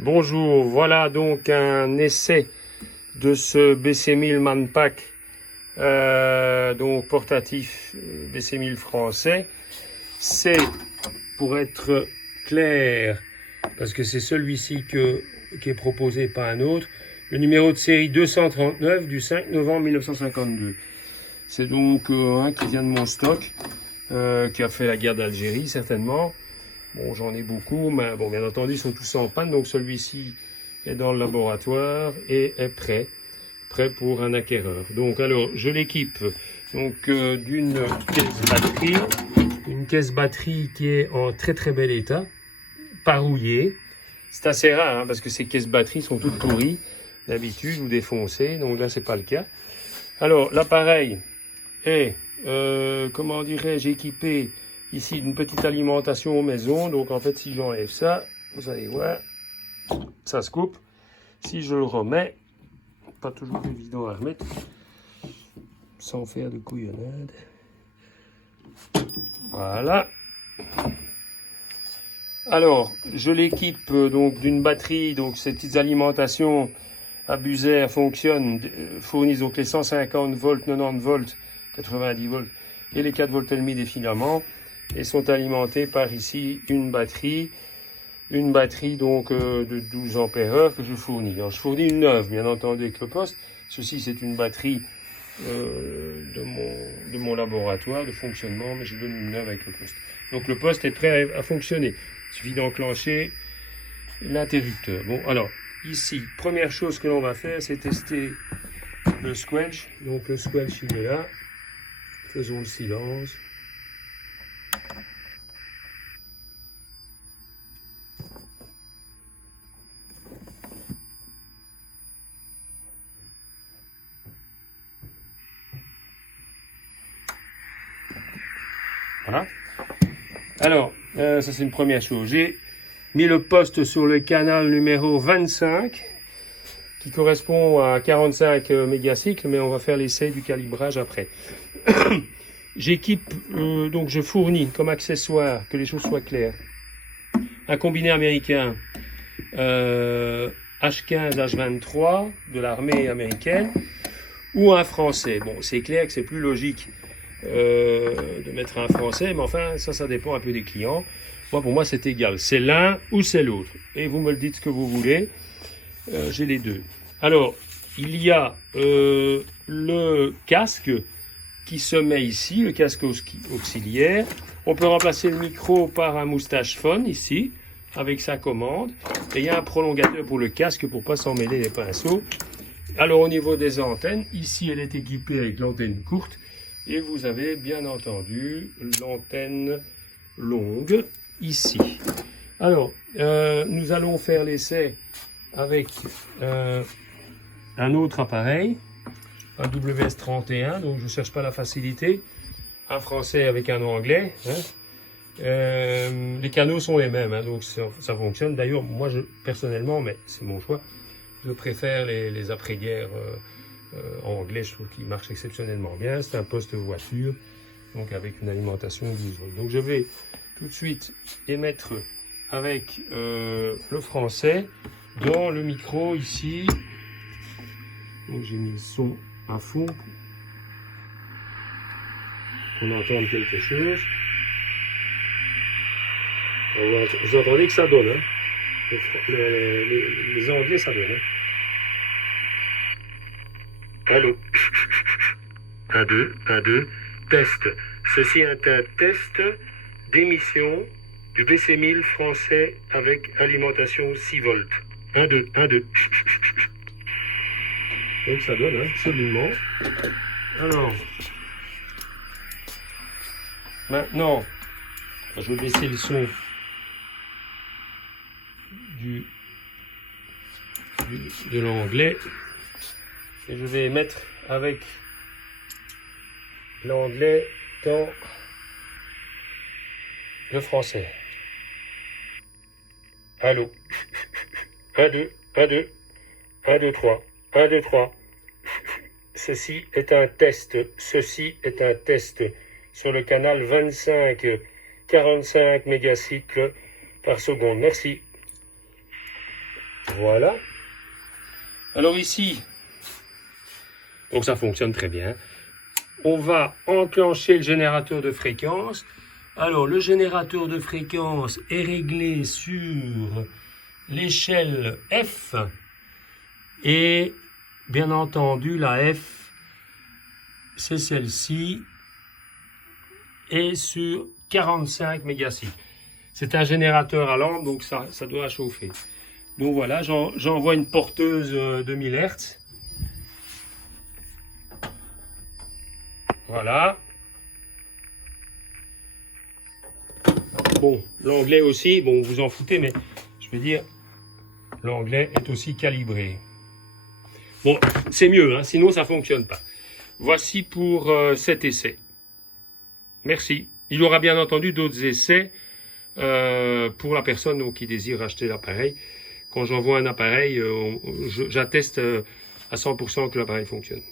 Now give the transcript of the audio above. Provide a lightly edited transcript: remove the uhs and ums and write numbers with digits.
Bonjour, voilà donc un essai de ce BC1000 Manpack, donc portatif BC1000 français. C'est, pour être clair, parce que c'est celui-ci qui est proposé par un autre, le numéro de série 239 du 5 novembre 1952. C'est donc un qui vient de mon stock, qui a fait la guerre d'Algérie certainement. Bon, j'en ai beaucoup, mais bon, bien entendu, ils sont tous en panne. Donc celui-ci est dans le laboratoire et est prêt pour un acquéreur. Donc alors, je l'équipe donc d'une caisse batterie qui est en très très bel état, pas rouillée. C'est assez rare, hein, parce que ces caisses batteries sont toutes pourries d'habitude ou défoncées. Donc là, c'est pas le cas. Alors, l'appareil est, comment dirais-je, équipé ici d'une petite alimentation maison. Donc en fait, si j'enlève ça, vous allez voir, ça se coupe. Si je le remets, pas toujours évident à remettre, sans faire de couillonnade. Voilà. Alors, je l'équipe donc d'une batterie. Donc ces petites alimentations Abuser fonctionnent, fournissent donc les 150 volts, 90 volts, 90 volts et les 4 volts et demi des filaments, et sont alimentés par ici une batterie donc de 12 ampères que je fournis. Alors je fournis une neuve, bien entendu, avec le poste. Ceci, c'est une batterie de mon laboratoire de fonctionnement, mais je donne une neuve avec le poste. Donc le poste est prêt à fonctionner. Il suffit d'enclencher l'interrupteur. Bon, alors ici, première chose que l'on va faire, c'est tester le squelch. Donc le squelch, il est là. Faisons le silence. Voilà. Alors, ça c'est une première chose. J'ai mis le poste sur le canal numéro 25, qui correspond à 45 mégacycles, mais on va faire l'essai du calibrage après. J'équipe, donc je fournis comme accessoire, que les choses soient claires, un combiné américain H15, H23 de l'armée américaine, ou un français. Bon, c'est clair que c'est plus logique de mettre un français, mais enfin, ça dépend un peu des clients. Moi, pour moi, c'est égal. C'est l'un ou c'est l'autre. Et vous me le dites ce que vous voulez. J'ai les deux. Alors, il y a le casque qui se met ici, le casque auxiliaire. On peut remplacer le micro par un moustache phone ici, avec sa commande. Et il y a un prolongateur pour le casque pour ne pas s'en mêler les pinceaux. Alors, au niveau des antennes, ici, elle est équipée avec l'antenne courte. Et vous avez bien entendu l'antenne longue ici. Alors, nous allons faire l'essai avec un autre appareil, un WS31, donc je ne cherche pas la facilité, un français avec un anglais. Hein. Les canaux sont les mêmes, hein, donc ça fonctionne. D'ailleurs, moi, personnellement, mais c'est mon choix, je préfère les après-guerre anglais, je trouve qu'ils marchent exceptionnellement bien. C'est un poste voiture, donc avec une alimentation 12 volts. Donc je vais tout de suite émettre avec le français dans le micro ici. Donc j'ai mis le son à fond pour qu'on entende quelque chose. Vous entendez que ça donne, hein? Les anglais, ça donne. Hein? Allô? 1, 2, 1, 2, test. Ceci est un test d'émission du BC1000 français avec alimentation 6 volts. 1, 2, 1, 2. Donc ça donne, hein, absolument. Alors, maintenant, je vais baisser le son de l'anglais. Et je vais mettre avec l'anglais dans le français. Allô. 1, 2, 1, 2, 1, 2, 3, 1, 2, 3. Ceci est un test. Ceci est un test sur le canal 25, 45 mégacycles par seconde. Merci. Voilà. Alors ici, donc ça fonctionne très bien. On va enclencher le générateur de fréquence. Alors le générateur de fréquence est réglé sur l'échelle F. Et bien entendu, la F, c'est celle-ci, est sur 45 mégacycles. C'est un générateur à lampe, donc ça doit chauffer. Donc voilà, j'envoie une porteuse de 1000 Hz. Voilà. Bon, l'anglais aussi, bon, vous en foutez, mais je veux dire, l'anglais est aussi calibré. Bon, c'est mieux, hein, sinon ça ne fonctionne pas. Voici pour cet essai. Merci. Il y aura bien entendu d'autres essais pour la personne donc, qui désire acheter l'appareil. Quand j'envoie un appareil, j'atteste à 100% que l'appareil fonctionne.